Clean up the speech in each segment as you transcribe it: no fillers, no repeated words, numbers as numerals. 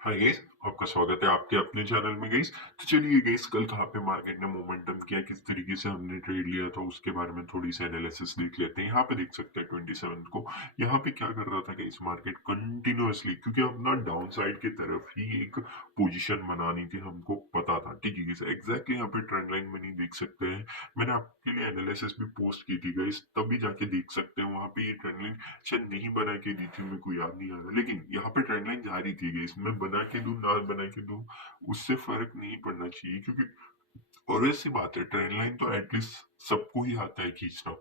Hi guys, आपका स्वागत है आपके अपने चैनल में गाइस। तो चलिए गाइस, कल कहाँ पे मार्केट ने मोमेंटम किया, किस तरीके से हमने ट्रेड लिया था, उसके बारे में थोड़ी सी एनालिसिस देख लेते हैं। यहाँ पे देख सकते हैं 27 को। यहाँ पे क्या कर रहा था गाइस, मार्केट कंटिन्यूअसली, क्योंकि अपना डाउन साइड की तरफ ही एक पोजीशन बनानी थी, हमको पता था। ठीक है गाइस, एग्जैक्टली यहाँ पे ट्रेंड लाइन में नहीं देख सकते हैं। मैंने आपके लिए एनालिसिस भी पोस्ट की थी गाइस, तभी जाके देख सकते हैं। वहां पे ये ट्रेंड लाइन शायद नहीं बना के दी थी, मेरे को याद नहीं आ रहा, लेकिन यहाँ पे ट्रेंड लाइन जा रही थी गाइस। मैं बना के दूं ना बना के दूं, उससे फर्क नहीं पड़ना चाहिए, क्योंकि और ऐसी बात है, ट्रेंड लाइन तो एटलीस्ट सबको ही आता है खींचना।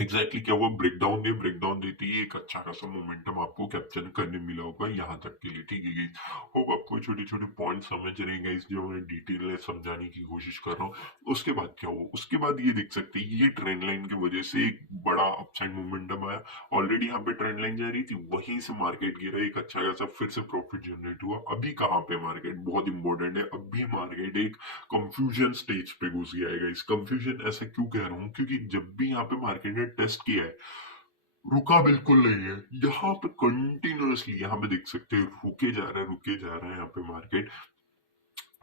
एग्जैक्टली क्या हुआ, ब्रेकडाउन देती है, एक अच्छा खासा मोमेंटम आपको कैप्चर करने मिला होगा यहाँ तक के लिए। ठीक है गाइस, होप आपको छोटे छोटे पॉइंट समझ रहे हैं गाइस, जो मैं डिटेल में समझाने की कोशिश कर रहा हूँ। उसके बाद क्या हुआ, उसके बाद ये देख सकते हैं, ये ट्रेंड लाइन की वजह से एक बड़ा अपसाइड मोमेंटम आया। ऑलरेडी यहाँ पे ट्रेंड लाइन जा रही थी, वहीं से मार्केट गिरा, एक अच्छा खासा फिर से प्रॉफिट जनरेट हुआ। अभी कहाँ पे मार्केट, बहुत इंपॉर्टेंट है, अभी मार्केट एक कंफ्यूजन स्टेज पे घुस गया है गाइस। कंफ्यूजन ऐसा क्यों कह रहा हूँ, क्योंकि जब भी यहाँ पे मार्केट ने टेस्ट किया है, रुका बिल्कुल नहीं है। यहाँ पे कंटिन्यूअसली, यहाँ पे देख सकते हैं, रुके जा रहा है यहाँ पे मार्केट।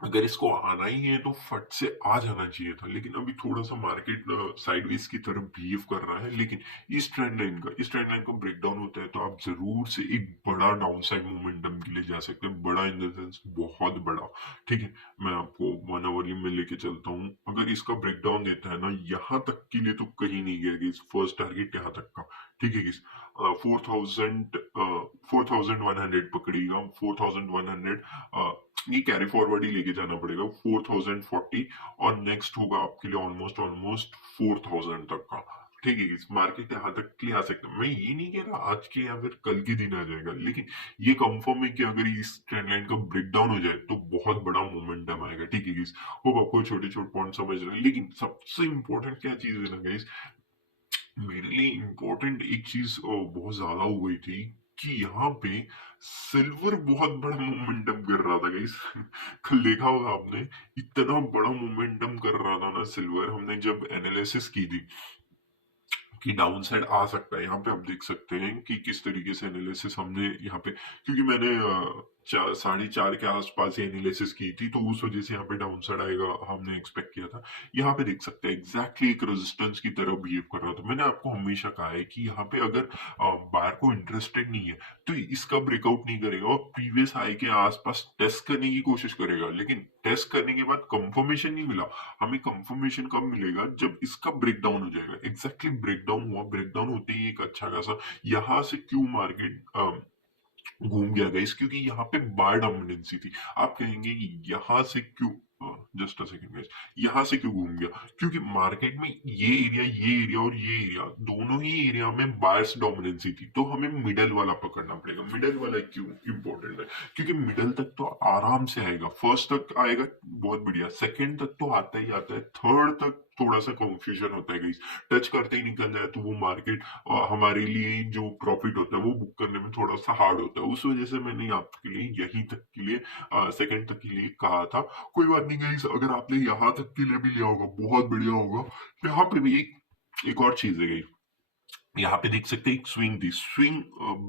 अगर इसको आना ही है तो फट से आ जाना चाहिए था, लेकिन अभी थोड़ा सा मार्केट साइडवेज की तरफ बिहेव कर रहा है। लेकिन इस ट्रेंड लाइन का ब्रेकडाउन होता है तो आप जरूर से एक बड़ा डाउन साइड मोमेंटम के लिए जा सकते हैं, बड़ा इन द सेंस बहुत बड़ा। ठीक है, मैं आपको 1 आवरली में लेके चलता हूँ। अगर इसका ब्रेकडाउन देता है ना, यहाँ तक के लिए तो कहीं नहीं गया, इस फर्स्ट टारगेट यहाँ तक का। ठीक है, 4,100 पकड़ेगा, 4,100। ये कैरी फॉरवर्ड ही लेके जाना पड़ेगा, 4,040। और नेक्स्ट होगा आपके लिए ऑलमोस्ट ऑलमोस्ट 4,000 तक का। ठीक है, इस मार्केट यहाँ तक के लिए आ सकता है। मैं ये नहीं कह रहा आज के या फिर कल के दिन आ जाएगा, लेकिन ये कंफर्म है कि अगर इस ट्रेंड लाइन का ब्रेकडाउन हो जाए तो बहुत बड़ा मोमेंटम आएगा। ठीक है, होप आपको छोटे छोटे पॉइंट समझ रहे हैं। लेकिन सबसे इंपॉर्टेंट क्या चीज है ना गाइस, मेरे लिए इम्पोर्टेंट एक चीज बहुत ज्यादा हो गई थी, कि यहाँ पे सिल्वर बहुत बड़ा मोमेंटम कर रहा था गाइस। कल देखा होगा आपने, इतना बड़ा मोमेंटम कर रहा था ना सिल्वर। हमने जब एनालिसिस की थी कि डाउन साइड आ सकता है, यहाँ पे आप देख सकते हैं कि किस तरीके से एनालिसिस हमने यहाँ पे, क्योंकि मैंने 4:30 के आसपास ही एनालिसिस की थी, तो उस वजह से यहाँ पे डाउन साइड आएगा हमने एक्सपेक्ट किया था। यहाँ पे देख सकते हैं एग्जैक्टली एक रेजिस्टेंस की तरह बिहेव कर रहा था। मैंने आपको हमेशा कहा है कि यहाँ पे अगर बायर को इंटरेस्टेड नहीं है तो इसका ब्रेकआउट नहीं करेगा और प्रीवियस हाई के आसपास टेस्ट करने की कोशिश करेगा, लेकिन टेस्ट करने के बाद कंफर्मेशन नहीं मिला। हमें कंफर्मेशन कब मिलेगा, जब इसका ब्रेकडाउन हो जाएगा। एग्जैक्टली ब्रेकडाउन हुआ, ब्रेकडाउन होते ही एक अच्छा खासा यहाँ से क्यों मार्केट घूम गया गाइस, क्योंकि यहाँ पे बार डोमिनेंसी थी। आप कहेंगे कि यहाँ से क्यों, जस्ट अ सेकंड गाइस, यहाँ से क्यों घूम गया, क्योंकि मार्केट में ये एरिया और ये एरिया, दोनों ही एरिया में बायर्स डोमिनेंसी थी। तो हमें मिडल वाला पकड़ना पड़ेगा। मिडल वाला क्यों इंपॉर्टेंट है, क्योंकि मिडल तक तो आराम से आएगा, फर्स्ट तक आएगा बहुत बढ़िया, सेकंड तक तो आता ही आता है, थर्ड तक थोड़ा सा कंफ्यूजन होता है गाइस। टच करते ही निकल जाए तो वो मार्केट हमारे लिए जो प्रॉफिट होता है वो बुक करने में थोड़ा सा हार्ड होता है। उस वजह से मैंने आपके लिए यहीं तक के लिए, सेकंड तक के लिए कहा था। कोई बात नहीं गाइस, अगर आपने यहाँ तक के लिए भी लिया होगा बहुत बढ़िया होगा। यहाँ पे भी एक और चीज है गाइस, यहाँ पे देख सकते हैं एक स्विंग थी, स्विंग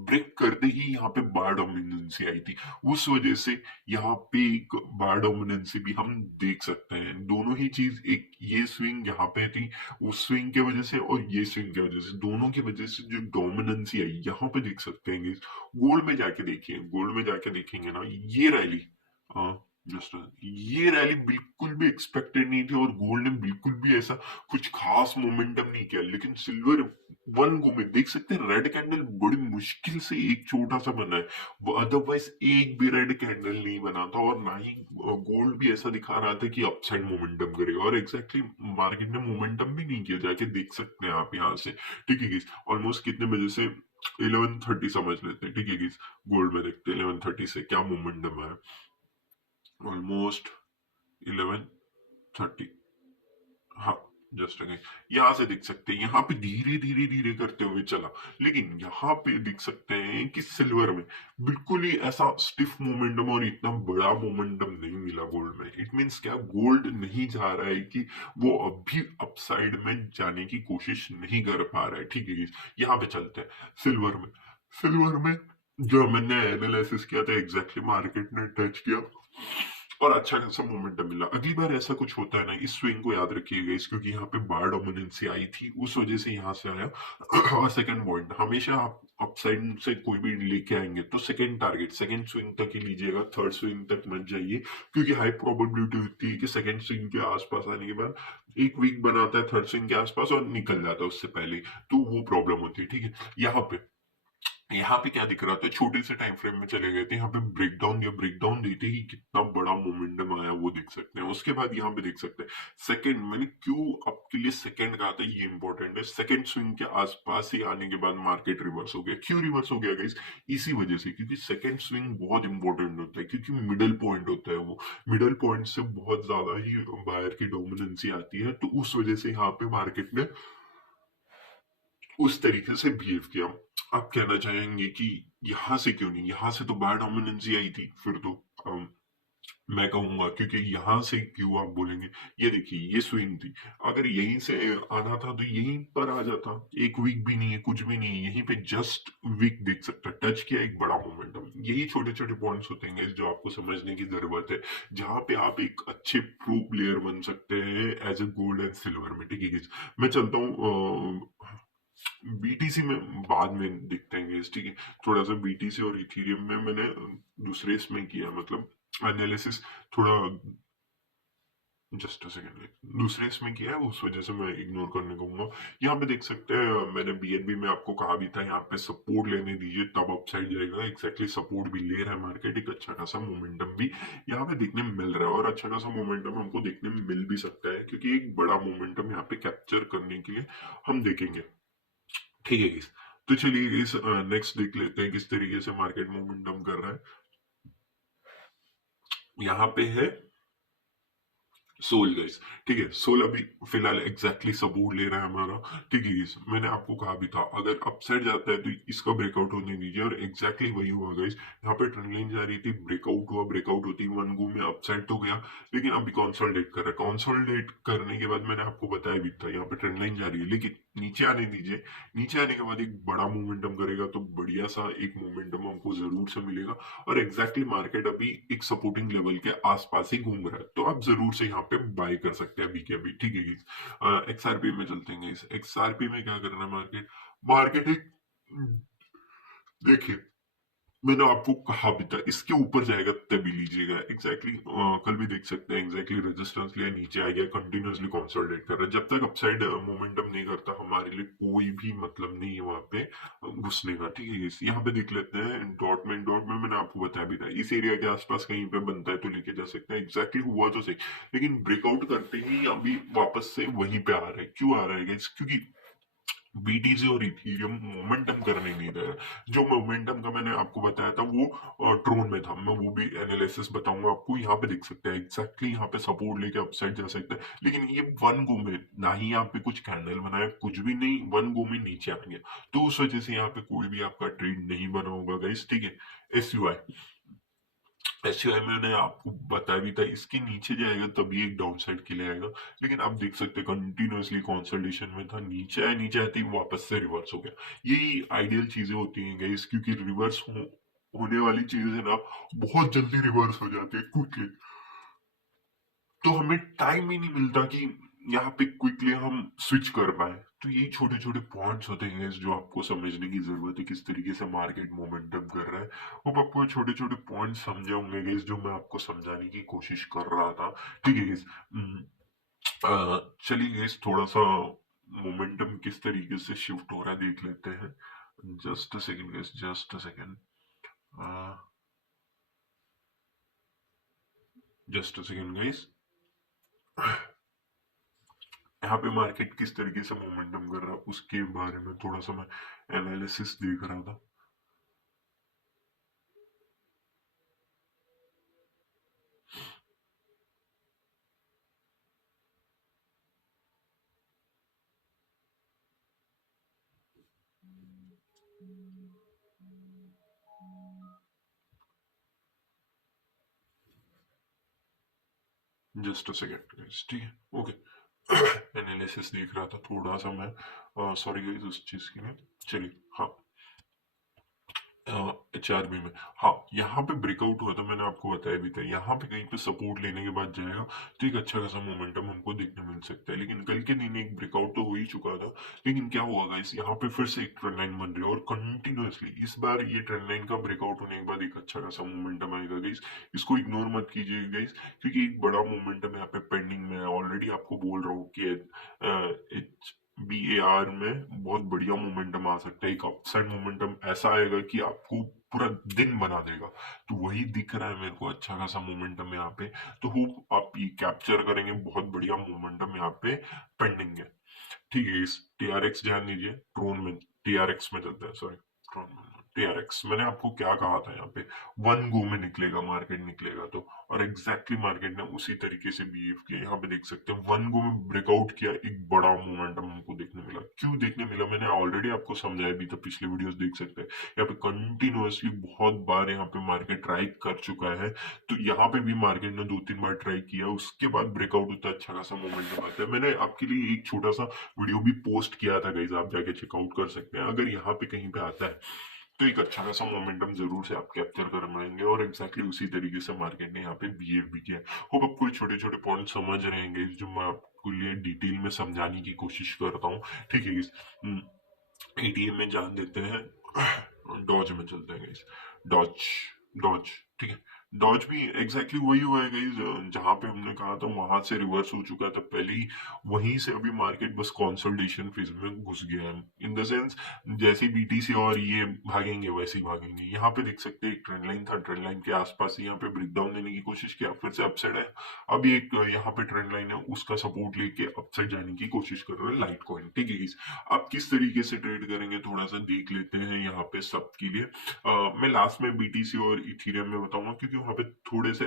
ब्रेक करते ही यहाँ पे बार डोमिनेंसी आई थी। उस वजह से यहाँ पे एक बार डोमिनेंसी भी हम देख सकते हैं। दोनों ही चीज, एक ये स्विंग यहाँ पे थी उस स्विंग के वजह से, और ये स्विंग की वजह से, दोनों की वजह से जो डोमिनेंसी आई यहाँ पे देख सकते हैं। गोल्ड में जाके देखिए, गोल्ड में जाके देखेंगे ना, ये रैली, जस्ट ये रैली बिल्कुल भी एक्सपेक्टेड नहीं थी, और गोल्ड ने बिल्कुल भी ऐसा कुछ खास मोमेंटम नहीं किया। लेकिन सिल्वर वन को में देख सकते हैं, रेड कैंडल बड़ी मुश्किल से एक छोटा सा बना है, वो अदरवाइज एक भी रेड कैंडल नहीं बना था। और ना ही गोल्ड भी ऐसा दिखा रहा था कि अपसाइड मोमेंटम करेगा, और एग्जैक्टली मार्केट ने मोमेंटम भी नहीं किया, जाके देख सकते हैं आप यहाँ से। ठीक है गाइस, ऑलमोस्ट कितने बजे से, 11:30 समझ लेते हैं। ठीक है गाइस, गोल्ड में देखते हैं 11:30 से क्या मोमेंटम है। ऑलमोस्ट 11:30, हाँ, जस्ट अगेन यहाँ से देख सकते हैं, यहाँ पे धीरे धीरे धीरे करते हुए चला। लेकिन यहाँ पे देख सकते हैं कि सिल्वर में बिल्कुल ही ऐसा स्टिफ मोमेंटम और इतना बड़ा मोमेंटम नहीं मिला गोल्ड में। इट मीन्स क्या, गोल्ड नहीं जा रहा है कि वो अभी अपसाइड में जाने की कोशिश नहीं कर पा रहा है। ठीक है, यहाँ पे चलते हैं सिल्वर में। सिल्वर में जो मैंने एनालिसिस किया था एग्जैक्टली मार्केट ने टच किया और अच्छा खासा मोमेंटम मिला। अगली बार ऐसा कुछ होता है ना, इस स्विंग को याद रखिएगा इस, क्योंकि यहाँ पे बार डोमिनेंसी आई थी उस वजह से यहाँ से आया। और सेकंड पॉइंट, हमेशा आप अपसाइड से कोई भी लेके आएंगे तो सेकंड टारगेट सेकंड स्विंग तक ही लीजिएगा, थर्ड स्विंग तक मत जाइए, क्योंकि हाई प्रोबेबिलिटी होती है कि सेकंड स्विंग के आसपास आने के बाद एक वीक बनाता है थर्ड स्विंग के आसपास और निकल जाता है उससे पहले, तो वो प्रॉब्लम होती है। ठीक है, यहाँ पे यहाँ पे क्या दिख रहा था, छोटे से टाइम फ्रेम में चले गए थे, यहाँ पे ब्रेकडाउन या ब्रेकडाउन देते ही कितना बड़ा मोमेंटम आया वो देख सकते हैं। उसके बाद यहाँ पे देख सकते हैं सेकंड, मैंने क्यों आपके लिए सेकंड कहा था, ये इंपॉर्टेंट है। सेकंड स्विंग के आसपास ही आने के बाद मार्केट रिवर्स हो गया। क्यों रिवर्स हो गया गाइस? इसी वजह से, क्योंकि सेकंड स्विंग बहुत इंपॉर्टेंट होता है, क्योंकि मिडल पॉइंट होता है वो, मिडल पॉइंट से बहुत ज्यादा ही बायर की डोमिनेंसी आती है, तो उस वजह से यहाँ पे मार्केट ने उस तरीके से बिहेव किया। आप कहना चाहेंगे कि यहाँ से क्यों नहीं, यहाँ से तो बार डोमिनेंसी आई थी, फिर तो मैं कहूंगा क्योंकि यहाँ से क्यों, आप बोलेंगे ये देखिए ये स्विंग थी, अगर यहीं से आना था तो यहीं पर आ जाता। एक वीक भी नहीं है, कुछ भी नहीं है, यहीं पे जस्ट वीक देख सकता है, टच किया एक बड़ा मोमेंटम। यही छोटे छोटे पॉइंट्स होते हैं जो आपको समझने की जरूरत है, जहां पे आप एक अच्छे प्रो प्लेयर बन सकते हैं as a gold and silver में। ठीक है guys? मैं चलता हूँ बीटीसी में, बाद में देखते हैं guys, ठीक है। थोड़ा सा बीटीसी और इथीरियम में मैंने दूसरे इसमें किया, मतलब एनालिसिस थोड़ा, जस्ट अ सेकंड, दूसरे इसमें किया है, उस वजह से मैं इग्नोर करने कहूंगा। यहाँ पे देख सकते हैं मैंने बीएनबी में आपको कहा भी था यहाँ पे सपोर्ट लेने दीजिए तब अपसाइड जाएगा। एग्जैक्टली सपोर्ट भी ले रहा है मार्केट, एक अच्छा खासा मोमेंटम भी यहाँ पे देखने में मिल रहा है, और अच्छा खासा मोमेंटम हमको देखने में मिल भी सकता है, क्योंकि एक बड़ा मोमेंटम यहाँ पे कैप्चर करने के लिए हम देखेंगे। ठीक है guys? तो चलिए इस नेक्स्ट देख लेते हैं किस तरीके से मार्केट मोमेंटम कर रहा है। यहाँ पे है सोल गाइस। ठीक है, सोल अभी फिलहाल एग्जैक्टली सपोर्ट ले रहा है हमारा। ठीक है guys, मैंने आपको कहा भी था अगर अपसाइड जाता है तो इसका ब्रेकआउट होने दीजिए, और एग्जैक्टली वही हुआ गाइस। यहाँ पे ट्रेंड लाइन जा रही थी, ब्रेकआउट हुआ, ब्रेकआउट होती वन गो में अपसाइड तो गया, लेकिन अभी कंसोलिडेट कर रहा है। कंसोलिडेट करने के बाद मैंने आपको बताया भी था यहाँ पे ट्रेंड लाइन जा रही है, लेकिन नीचे आने दीजिए। नीचे आने के बाद एक बड़ा मोमेंटम करेगा तो बढ़िया सा एक मोमेंटम हमको जरूर से मिलेगा, और एग्जैक्टली मार्केट अभी एक सपोर्टिंग लेवल के आसपास ही घूम रहा है, तो आप जरूर से यहाँ पे बाय कर सकते हैं अभी के अभी। ठीक है, एक्सआरपी में चलते हैं। इस एक्सआरपी में क्या करना है, मार्केट मार्केट एक, देखिए मैंने आपको कहा भी था इसके ऊपर जाएगा तभी लीजिएगा। एग्जैक्टली कल भी देख सकते हैं, एग्जैक्टली रेजिस्टेंस लिया, नीचे आ गया, कंटिन्यूअसली कंसोलिडेट कर रहा है। जब तक अपसाइड मोमेंटम नहीं करता हमारे लिए कोई भी मतलब नहीं है वहां पे घुसने का। ठीक है, यहाँ पे देख लेते हैं डॉट में मैंने आपको बताया भी था, इस एरिया के आसपास कहीं पे बनता है तो लेके जा सकते हैं। एग्जैक्टली हुआ तो सही, लेकिन ब्रेकआउट करते ही अभी वापस से वहीं पे आ रहा है। क्यों आ रहा है guys? क्योंकि बीटीसी और इथीरियम मोमेंटम करने नहीं दे रहा। जो मोमेंटम का मैंने आपको बताया था वो ट्रोन में था, मैं वो भी एनालिसिस बताऊंगा आपको। यहाँ पे देख सकते हैं एग्जैक्टली यहाँ पे सपोर्ट लेके अपसाइड जा सकते हैं, लेकिन ये वन गो में ना ही यहाँ पे कुछ कैंडल बनाया, कुछ भी नहीं, वन गो में नीचे आ गया, तो उस वजह से यहाँ पे कोई भी आपका ट्रेड नहीं बना होगा गाइस। ठीक है, एसयूआई, एसयूआई मैंने आपको बताया भी था, इसके नीचे जाएगा तभी एक डाउन साइड के लिए आएगा, लेकिन आप देख सकते हैं कंटिन्यूअसली कंसोलिडेशन में था, नीचे आते ही वापस से रिवर्स हो गया। यही आइडियल चीजें होती हैं गाइस, क्योंकि रिवर्स होने वाली चीजें ना बहुत जल्दी रिवर्स हो जाती है क्विकली, तो हमें टाइम ही नहीं मिलता कि यहाँ पे क्विकली हम स्विच कर पाए। तो यही छोटे छोटे पॉइंट्स होते हैं जो आपको समझने की जरूरत है, किस तरीके से मार्केट मोमेंटम कर रहा है। वो आपको छोटे छोटे पॉइंट्स समझे होंगे guys, जो मैं आपको समझाने की कोशिश कर रहा था। ठीक है guys, चलिए guys, थोड़ा सा मोमेंटम किस तरीके से शिफ्ट हो रहा है देख लेते हैं। Just a second guys, just a second, just a second guys। यहाँ पे मार्केट किस तरीके से मोमेंटम कर रहा है उसके बारे में थोड़ा सा मैं एनालिसिस देख रहा था। जस्ट अ सेकेंड, ठीक है, ओके। एनालिसिस देख रहा था थोड़ा सा मैं, सॉरी गाइस उस चीज के लिए। चलिए, हाँ, एचआरबी में। हाँ, यहाँ पे ब्रेकआउट हुआ था, मैंने आपको बताया भी था, यहाँ पे कहीं पे सपोर्ट लेने के बाद जाएगा तो एक अच्छा खासा मोमेंटम हमको देखने मिल सकता है। लेकिन कल के दिन एक ब्रेकआउट तो हो ही चुका था, लेकिन क्या हुआ गाइस, यहाँ पे फिर से एक ट्रेंड लाइन बन रही है और कंटिन्यूअसली इस बार ये ट्रेंड लाइन का ब्रेकआउट होने के बाद एक अच्छा खासा मोमेंटम आएगा गाइस। इसको इग्नोर मत कीजिए गाइस, क्योंकि एक बड़ा मोमेंटम यहाँ पे पेंडिंग में है। ऑलरेडी आपको बोल रहा हूँ कि BAR में बहुत बढ़िया मोमेंटम आ सकता है, एक अपसाइड मोमेंटम ऐसा आएगा कि आपको पूरा दिन बना देगा। तो वही दिख रहा है मेरे को, अच्छा खासा मोमेंटम यहाँ पे। तो होप आप ये कैप्चर करेंगे, बहुत बढ़िया मोमेंटम यहाँ पे पेंडिंग है। ठीक है, इस TRX ध्यान दीजिए, ट्रोन में TRX में चलता है, सॉरी ट्रोन में TRX। मैंने आपको क्या कहा था, यहाँ पे वन गो में निकलेगा, मार्केट निकलेगा तो, और एग्जैक्टली मार्केट ने उसी तरीके से बिहेव किया। यहाँ पे देख सकते हैं वन गो में ब्रेकआउट किया, एक बड़ा मोमेंटम हमको देखने मिला। क्यों देखने मिला, मैंने ऑलरेडी आपको समझाया भी था, पिछले वीडियोस देख सकते हैं। यहाँ पे कंटिन्यूअसली बहुत बार यहाँ पे मार्केट ट्राई कर चुका है, तो यहाँ पे भी मार्केट ने 2-3 बार ट्राई किया, उसके बाद ब्रेकआउट होता है, अच्छा खासा मोमेंटम आता है। मैंने आपके लिए एक छोटा सा वीडियो भी पोस्ट किया था गाइस, आप जाके चेकआउट कर सकते हैं। अगर यहाँ पे कहीं पे आता है तो एक अच्छा खासा मोमेंटम जरूर से आप कैप्चर कर पाएंगे, और एग्जैक्टली उसी तरीके से मार्केट ने यहाँ पे बिहेव भी किया। होप आपको छोटे छोटे पॉइंट समझ रहे हैं जो मैं आपको लिए डिटेल में समझाने की कोशिश करता हूँ। ठीक है, ATM में जान देते हैं, डॉज में चलते हैं गाइस। डॉज, डॉज, ठीक है। डॉज भी एग्जैक्टली वही हुआ है गाइस, जहां पे हमने कहा था वहां से रिवर्स हो चुका था पहले ही। वहीं से अभी मार्केट बस कंसोलिडेशन फेज में घुस गया है, इन द सेंस जैसे BTC और ये भागेंगे वैसे ही भागेंगे। यहाँ पे देख सकते हैं एक ट्रेंड लाइन था, ट्रेंड लाइन के आसपास ही यहाँ पे ब्रेकडाउन देने की कोशिश किया, फिर से अपसाइड है। अभी एक यहाँ पे ट्रेंड लाइन है, उसका सपोर्ट लेके अपसाइड जाने की कोशिश कर रहे हैं लाइट कॉइन। ठीक है guys? आप किस तरीके से ट्रेड करेंगे थोड़ा सा देख लेते हैं यहाँ पे सबके लिए। मैं लास्ट में BTC और इथेरियम में बताऊंगा, क्योंकि वहां पे थोड़े से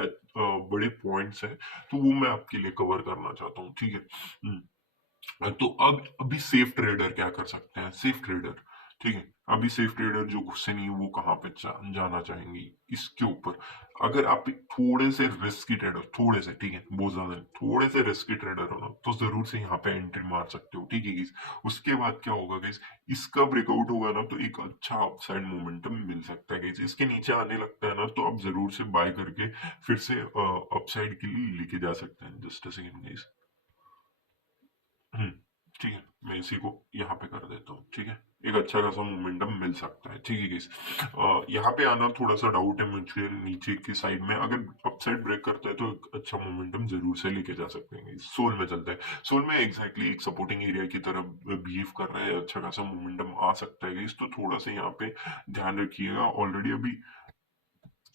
बड़े पॉइंट्स हैं, तो वो मैं आपके लिए कवर करना चाहता हूँ। ठीक है। तो अब अभी सेफ ट्रेडर क्या कर सकते हैं, सेफ ट्रेडर, ठीक है। अभी सेफ ट्रेडर जो गुस्से नहीं है वो कहाँ पे जाना चाहेंगे इसके ऊपर। अगर आप थोड़े से रिस्की ट्रेडर, थोड़े से, ठीक है, बहुत ज्यादा नहीं, थोड़े से रिस्की ट्रेडर हो ना, तो जरूर से यहाँ पे एंट्री मार सकते हो। ठीक है गाइस? उसके बाद क्या होगा गाइस, इसका ब्रेकआउट होगा ना तो एक अच्छा अपसाइड मोमेंटम मिल सकता है गाइस। इसके नीचे आने लगता है ना तो आप जरूर से बाय करके फिर से अपसाइड के लिए लेके जा सकते हैं। Just a second guys. Hmm, ठीक है, मैं इसी को यहाँ पे कर देता हूँ। ठीक है, एक अच्छा खासा मोमेंटम मिल सकता है। ठीक है गाइस? यहाँ पे आना थोड़ा सा डाउट है मुझे, नीचे की साइड में अगर अपसाइड ब्रेक करता है तो एक अच्छा मोमेंटम जरूर से लेके जा सकते हैं गाइस। सोल में चलता है, सोल में एग्जैक्टली एक सपोर्टिंग एरिया की तरफ बिहेव कर रहा है, अच्छा खासा मोमेंटम आ सकता है गाइस। तो थोड़ा सा यहाँ पे ध्यान रखिएगा, ऑलरेडी अभी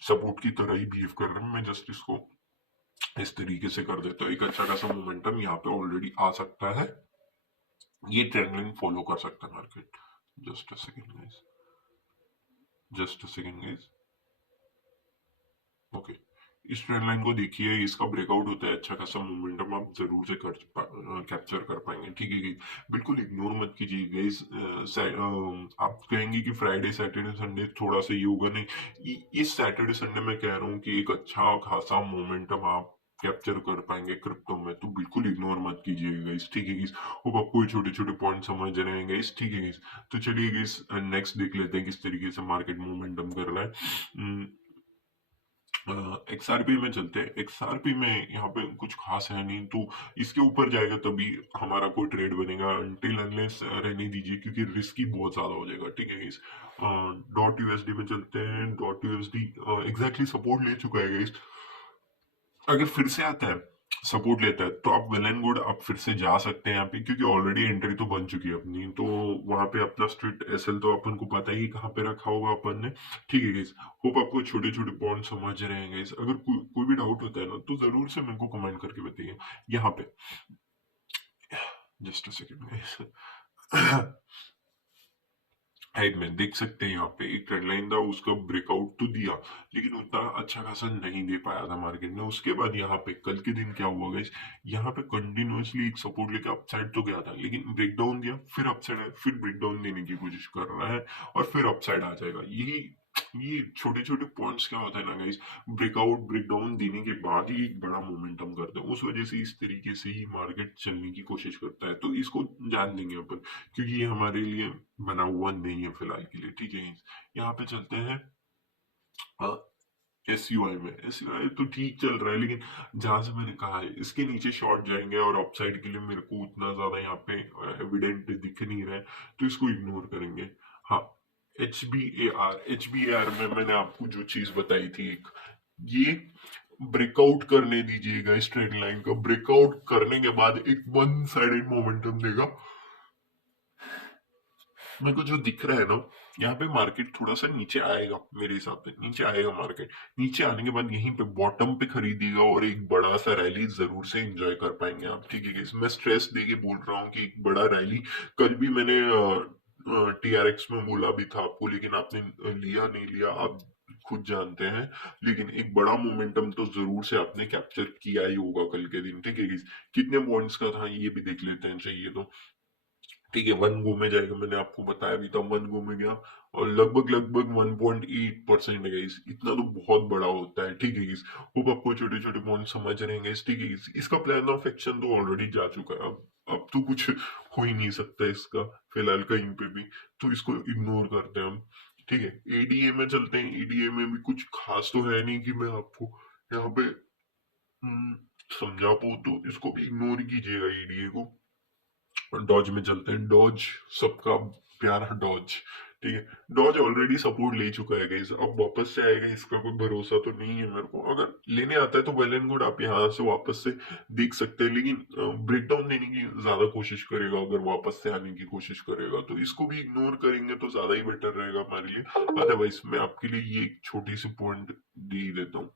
सपोर्ट की तरह ही बिहेव कर रहे हैं। मैं जस्ट इसको इस तरीके से कर देता हूँ, एक अच्छा खासा मोमेंटम यहाँ पे ऑलरेडी आ सकता है, ये ट्रेंड लाइन फॉलो कर सकता है market. Just a second guys, just a second guys. Okay, इस ट्रेंड लाइन को देखिए, इसका ब्रेकआउट होता है, अच्छा खासा मोमेंटम आप जरूर से कैप्चर कर पाएंगे। ठीक है गाइस? बिल्कुल इग्नोर मत कीजिए गाइस। आप कहेंगे कि फ्राइडे सैटरडे संडे थोड़ा सा ये होगा, नहीं, इस सैटरडे संडे में कह रहा हूँ कि एक अच्छा खासा मोमेंटम आप कैप्चर कर पाएंगे क्रिप्टो में, तो बिल्कुल इग्नोर मत कीजिएगा गाइस। ठीक है गाइस? होप आपको छोटे छोटे पॉइंट समझ रहे हैं गाइस। ठीक है गाइस? तो चलिए गाइस, नेक्स्ट देख लेते हैं किस तरीके से मार्केट मूवमेंटम कर रहा है। XRP में चलते हैं। XRP में यहाँ पे कुछ खास है नहीं, तो इसके ऊपर जाएगा तभी हमारा कोई ट्रेड बनेगा, अनटिल अनलेस रहने दीजिए, क्योंकि रिस्क ही बहुत ज्यादा हो जाएगा। ठीक है इस डॉट यूएसडी में चलते हैं। डॉट यूएसडी एग्जैक्टली सपोर्ट ले चुका है इस, अगर फिर से आता है, सपोर्ट लेता है, तो आप वेल एंड गुड, आप फिर से जा सकते हैं यहाँ पे, क्योंकि ऑलरेडी एंट्री तो बन चुकी है अपनी। तो वहां पे अपना स्ट्रीट SL तो अपन को पता ही कहाँ पे रखा होगा अपन ने। ठीक है गाइस? होप आपको छोटे छोटे पॉइंट समझ रहे हैं गाइस। अगर कोई भी डाउट होता है ना तो जरूर से मेरे को कमेंट करके बताइए यहाँ पे। Just a second guys. Hype में देख सकते हैं यहाँ पे एक ट्रेंड लाइन था, उसका ब्रेकआउट तो दिया, लेकिन उतना अच्छा खासा नहीं दे पाया था मार्केट ने। उसके बाद यहाँ पे कल के दिन क्या हुआ गाइस, यहाँ पे कंटिन्यूअसली एक सपोर्ट लेके अपसाइड तो गया था, लेकिन ब्रेकडाउन दिया, फिर अपसाइड है, फिर ब्रेकडाउन देने की कोशिश कर रहा है, और फिर अपसाइड आ जाएगा। यही ये छोटे छोटे पॉइंट्स क्या होता है ना गाइस, ब्रेकआउट ब्रेकडाउन देने के बाद ही एक बड़ा मोमेंटम करते हैं, उस वजह से इस तरीके से ही मार्केट चलने की कोशिश करता है। तो इसको जान देंगे अपन, क्योंकि ये हमारे लिए बना हुआ नहीं है फिलहाल के लिए। ठीक है, यहाँ पे चलते हैं एसयूआई में, एसयूआई तो ठीक चल रहा है, लेकिन जहां से मैंने कहा है इसके नीचे शॉर्ट जाएंगे और अपसाइड के लिए मेरे को उतना ज्यादा यहाँ पे एविडेंट दिख नहीं रहा है, तो इसको इग्नोर करेंगे। हाँ, एच बी ए आर में मैंने आपको जो चीज बताई थी एक, ये ब्रेकआउट करने दीजिएगा, इस ट्रेंड लाइन का ब्रेकआउट करने के बाद एक वन साइडेड मोमेंटम देगा। मेरे को जो दिख रहा है ना, यहाँ पे मार्केट थोड़ा सा नीचे आएगा, मेरे हिसाब से नीचे आएगा मार्केट। नीचे आने के बाद यहीं पे बॉटम पे खरीदेगा और एक बड़ा सा रैली जरूर से एंजॉय कर पाएंगे आप, ठीक है। मैं स्ट्रेस देके बोल रहा हूँ कि एक बड़ा रैली, कल भी मैंने टीआरएक्स में बोला भी था आपको, लेकिन आपने लिया नहीं लिया आप खुद जानते हैं। लेकिन एक बड़ा मोमेंटम तो जरूर से आपने कैप्चर किया ही होगा कल के दिन, ठीक है। कितने पॉइंट्स का था ये भी देख लेते हैं चाहिए तो, ठीक है। वन गो में जाएगा, मैंने आपको बताया भी था, वन गो में गया और लगभग लगभग 1.8% है गाइस, इतना तो बहुत बड़ा होता है, ठीक है गाइस। होप आपको छोटे छोटे पॉइंट समझ रहे हैं गाइस, ठीक है गाइस। इसका प्लान ऑफ एक्शन तो ऑलरेडी जा चुका है, अब तो कुछ हो ही नहीं सकता इसका फिलहाल कहीं पे भी, तो इसको इग्नोर करते हैं हम, ठीक है। एडीए में चलते हैं, एडीए में भी कुछ खास तो है नहीं कि मैं आपको यहाँ पे हम्म, समझा पाऊँ, तो इसको इग्नोर कीजिएगा एडीए को। डॉज में चलते हैं, डॉज सबका प्यारा डॉज, ठीक है। डॉज ऑलरेडी सपोर्ट ले चुका है गाइस, अब वापस से आएगा इसका कोई भरोसा तो नहीं है मेरे को। अगर लेने आता है तो वेल एंड गुड, आप यहाँ से वापस से देख सकते हैं, लेकिन ब्रेकडाउन देने की ज्यादा कोशिश करेगा, अगर वापस से आने की कोशिश करेगा तो इसको भी इग्नोर करेंगे तो ज्यादा ही बेटर रहेगा हमारे लिए। अदरवाइज मैं आपके लिए ये एक छोटी सी पॉइंट दे ही देता हूँ,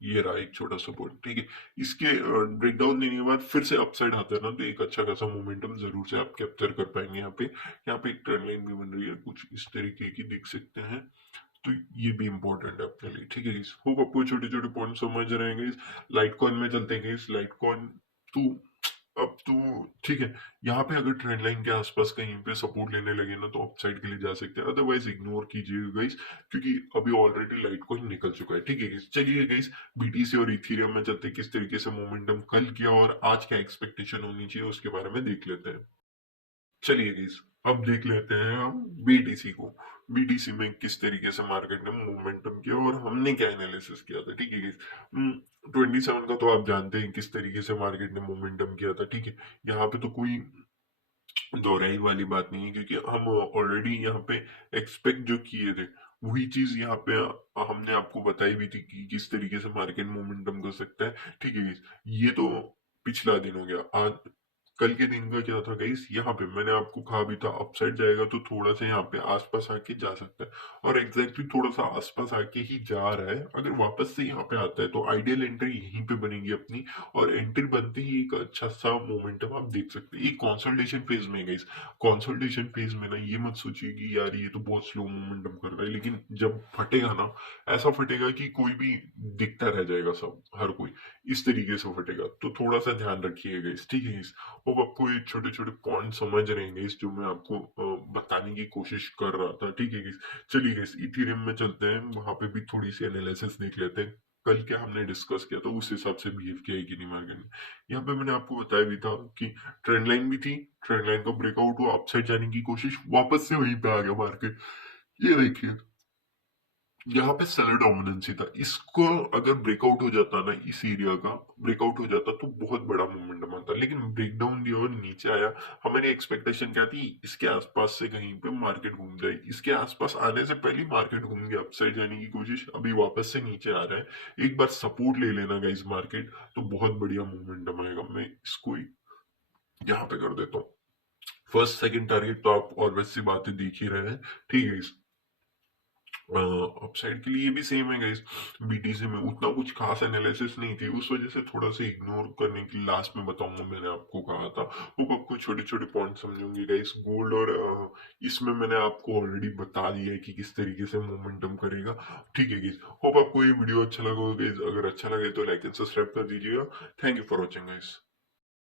ये रहा एक छोटा सा पॉइंट, ठीक है। इसके ब्रेकडाउन देने के बाद फिर से अपसाइड आता है ना, तो एक अच्छा खासा मोमेंटम जरूर से आप कैप्चर कर पाएंगे। यहाँ पे एक ट्रेंड लाइन भी बन रही है कुछ इस तरीके की, देख सकते हैं। तो ये भी इंपॉर्टेंट है अपने लिए, ठीक है गाइस। होप आपको छोटे छोटे पॉइंट समझ रहे हैं गाइस। लाइट कॉइन में चलते हैं गाइस, लाइट कॉइन तो अब तो ठीक है। यहाँ पे अगर ट्रेंड लाइन के आसपास कहीं पे सपोर्ट लेने लगे ना, तो अपसाइड के लिए जा सकते हैं, अदरवाइज इग्नोर कीजिएगा गाइस, क्योंकि अभी ऑलरेडी लाइट कॉइन निकल चुका है, ठीक है गाइस। चलिए गाइस, बीटीसी और इथेरियम में चलते हैं, किस तरीके से मोमेंटम कल किया और आज क्या एक्सपेक्टेशन होनी चाहिए उसके बारे में देख लेते हैं। चलिए गाइस, अब देख लेते हैं हम बीटीसी को। बीटीसी में किस तरीके से मार्केट ने मोमेंटम किया और हमने क्या एनालिसिस किया था, ठीक है गाइस। 27 का तो आप जानते हैं किस तरीके से मार्केट ने मोमेंटम किया था, ठीक है। यहाँ पे तो कोई दोहराई वाली बात नहीं है, क्योंकि हम ऑलरेडी यहाँ पे एक्सपेक्ट जो किए थे वही चीज यहाँ पे हमने आपको बताई भी थी कि किस तरीके से मार्केट मोमेंटम कर सकता है, ठीक है guys। ये तो पिछला दिन हो गया। आज कल के दिन का क्या था गाइस, यहाँ पे मैंने आपको कहा भी था अपसाइड जाएगा तो थोड़ा सा यहाँ पे आसपास आके जा सकता है, और एग्जैक्टली थोड़ा सा आसपास आके ही जा रहा है। अगर वापस से यहाँ पे आता है तो आइडियल एंट्री यहीं पे बनेगी अपनी, और एंट्री बनते ही एक अच्छा सा मोमेंटम आप देख सकते हैं। ये कंसोलिडेशन फेज में गाइस, कंसोलिडेशन फेज में ना ये मत सोचिए कि यार ये तो बहुत स्लो मोमेंटम कर रहा है, लेकिन जब फटेगा ना, ऐसा फटेगा कि कोई भी दिखता रह जाएगा, सब हर कोई इस तरीके से फटेगा, तो थोड़ा सा ध्यान रखिएगा इस, ठीक है इस। अब आपको ये छोटे छोटे पॉइंट समझ रहे हैं इस, जो मैं आपको बताने की कोशिश कर रहा था, ठीक है। चलिए इस इथेरियम में चलते हैं, वहां पे भी थोड़ी सी एनालिसिस देख लेते हैं, कल क्या हमने डिस्कस किया था उस हिसाब से बिहेव किया है कि नहीं मार्केट ने। यहाँ पे मैंने आपको बताया भी था कि ट्रेंड लाइन भी थी, ट्रेंड लाइन का ब्रेकआउट हुआ, अपसाइड जाने की कोशिश, वापस से वहीं पे आ गया मार्केट। ये देखिए, यहाँ पे सेलर डोमिनेंस ही था, इसको अगर ब्रेकआउट हो जाता ना, इस एरिया का ब्रेकआउट हो जाता तो बहुत बड़ा मोमेंटम आता, लेकिन ब्रेकडाउन दिया और नीचे आया। हमारी एक्सपेक्टेशन क्या थी, इसके आसपास से कहीं पे मार्केट घूम जाए, इसके आसपास आने से पहले मार्केट घूम गया, अपसाइड जाने की कोशिश, अभी वापस से नीचे आ रहा है। एक बार सपोर्ट ले लेना गाइस मार्केट, तो बहुत बढ़िया मोमेंटम आएगा। मैं इसको यहाँ पे कर देता हूँ। फर्स्ट सेकंड टारगेट तो आप और वैसी बातें देख ही रहे हैं, ठीक है। अपसाइड के लिए भी सेम है गाइस, बीटीसी में उतना कुछ खास एनालिसिस नहीं थी, उस वजह से थोड़ा सा इग्नोर करने के लिए लास्ट में बताऊंगा, मैंने आपको कहा था। होप आपको छोटे छोटे पॉइंट समझेंगे गाइस। गोल्ड और इसमें मैंने आपको ऑलरेडी बता दिया है कि किस तरीके से मोमेंटम करेगा, ठीक है गाइस। होप आपको ये वीडियो अच्छा लगा होगा गाइस, अगर अच्छा लगे तो लाइक एंड सब्सक्राइब कर दीजिएगा। Thank you for watching guys.